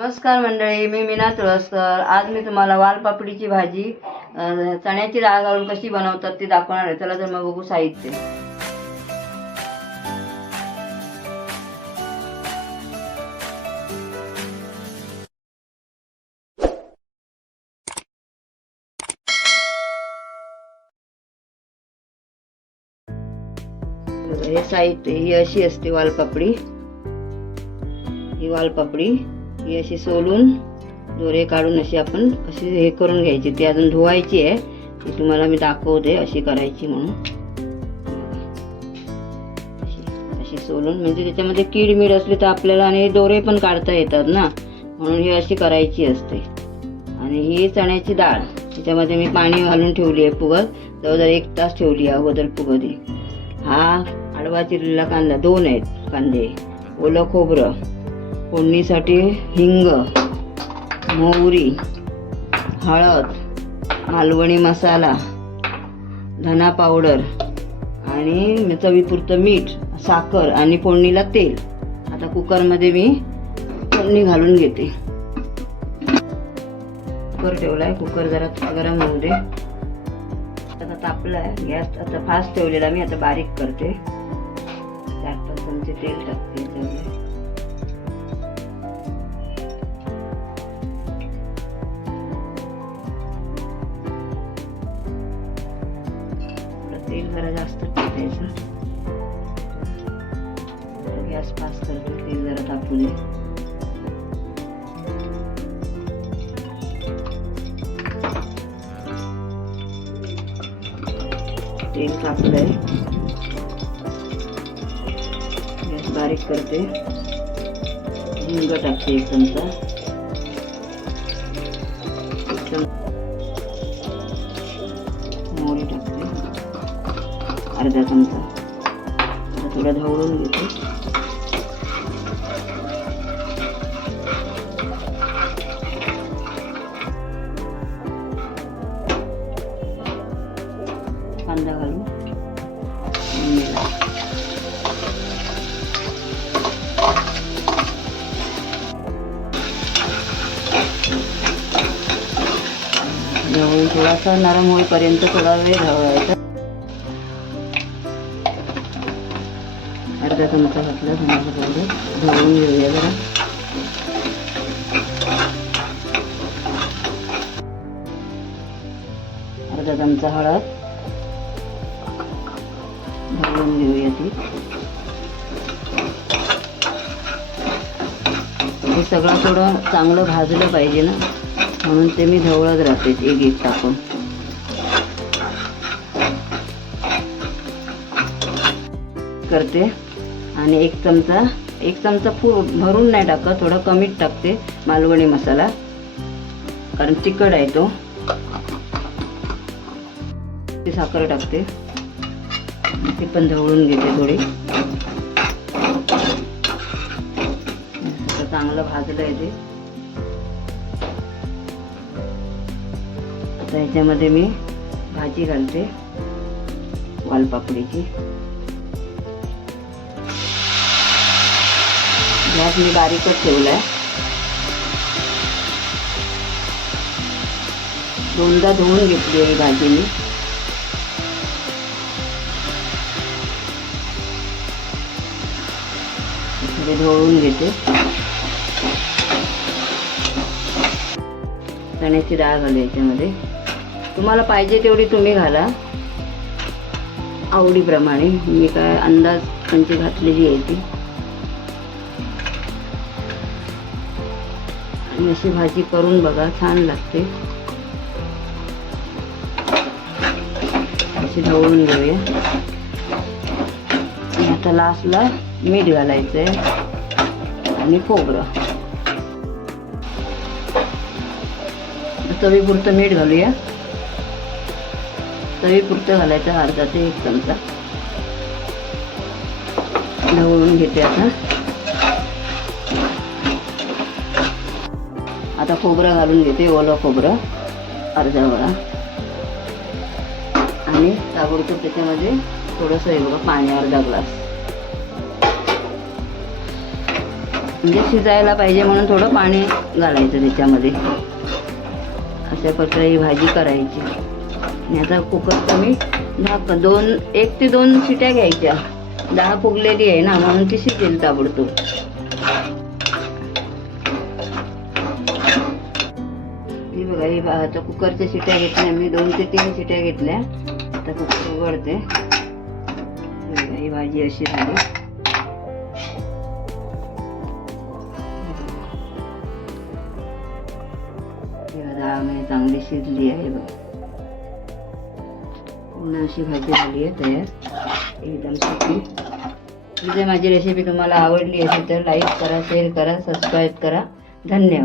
नमस्कार मंडळी, मी मीना तुळसकर. आज मी तुम्हाला वालपापडीची भाजी चण्याची डाळ घालून कशी बनवतात ती दाखवणार आहे. चला तर मग बघू साहित्य. हे साहित्य ही अशी असते वालपापडी. ही वालपापडी ही अशी सोलून दोरे काढून अशी आपण अशी हे करून घ्यायची. ती अजून धुवायची आहे. ती तुम्हाला मी दाखवते अशी करायची म्हणून. अशी सोलून म्हणजे त्याच्यामध्ये कीड मीड असली तर आपल्याला आणि दोरे पण काढता येतात ना, म्हणून ही अशी करायची असते. आणि ही चण्याची डाळ त्याच्यामध्ये मी पाणी घालून ठेवली आहे फुगत. जवळजवळ 1 तास ठेवली आहे अगोदर फुगत. हा आडवा चिरलेला कांदा 2 आहेत कांदे, ओलं खोबरं, फोडणीसाठी हिंग, मोहरी, हळद, मालवणी मसाला, धना पावडर आणि चवीपुरतं मीठ, साखर आणि फोडणीला तेल. आता कुकरमध्ये मी फोडणी घालून घेते. कुकर ठेवलाय. कुकर जरा गरम होऊ दे. आता तापलाय गॅस. आता फास्ट ठेवलेला मी. आता बारीक करते. 4-5 चमचे तेल टाकते त्याच्यामध्ये. तेल जरा जास्त टाकायचं. गॅस फास्ट करते. तेल जरा तापू दे. तेल तापलंय. गॅस बारीक करते. हिंग टाकते 1 चमचा. मोहरी टाकते अर्धा चमचा. थोडं ढवळून घेते. कांदा घालू. ढवळून थोडासा नरम होईपर्यंत थोडा वेळ ढवळायचा. अर्धा चमचा घातला धण्याचं पावडर. ढवळून घेऊया जरा. अर्धा चमचा हळद. ढवळून घेऊया ती. हे सगळं थोडं चांगलं भाजलं पाहिजे ना, म्हणून ते मी ढवळत राहते एक टाकून. करते. आणि 1 चमचा भरून नाही टाकत, थोडा कमीच टाकते मालवणी मसाला, कारण तिखट आहे तो. ती साखर टाकते. ती पण ढवळून घेते थोडी. चांगलं भाजलं आहे ते. आता ह्याच्यामध्ये मी भाजी घालते वालपापडीची. गॅस मी बारीकच ठेवलाय. 2दा धुवून घेतली ही भाजी मी. थोडी ढवळून घेते. चण्याची डाळ घालू याच्यामध्ये. तुम्हाला पाहिजे तेवढी तुम्ही घाला आवडीप्रमाणे. मी काय अंदाज म्हणजे घातलेली आहे ती. आणि अशी भाजी करून बघा, छान लागते. अशी ढवळून घेऊया. आणि आता लास्टला मीठ घालायचंय आणि खोबरं. चवीपुरतं मीठ घालूया. चवीपुरतं घालायचं अर्धा ते 1 चमचा. ढवळून घेते आता. आता खोबरं घालून घेते. ओलं खोबरं अर्धा वळा. आणि ताबडतोब त्याच्यामध्ये थोडंसं हे बघा पाणी अर्धा ग्लास. म्हणजे शिजायला पाहिजे म्हणून थोडं पाणी घालायचं त्याच्यामध्ये. अशा प्रकारे ही भाजी करायची. आणि आता कुकरचं मी 1 ते 2 शिट्या घ्यायच्या. डाळ फुगलेली आहे ना म्हणून ती शिजेल ताबडतोब. ही बघा, ही आता कुकरच्या शिट्या घेतल्या मी 2 ते 3 शिट्या घेतल्या. आता कुकर उघडते. ही भाजी अशी झाली. डाळ म्हणजे चांगली शिजली आहे बघा. पूर्ण अशी भाजी झाली आहे तयार एकदम सोपी. जर माझी रेसिपी तुम्हाला आवडली असेल तर लाईक करा, शेअर करा, सबस्क्राईब करा. धन्यवाद.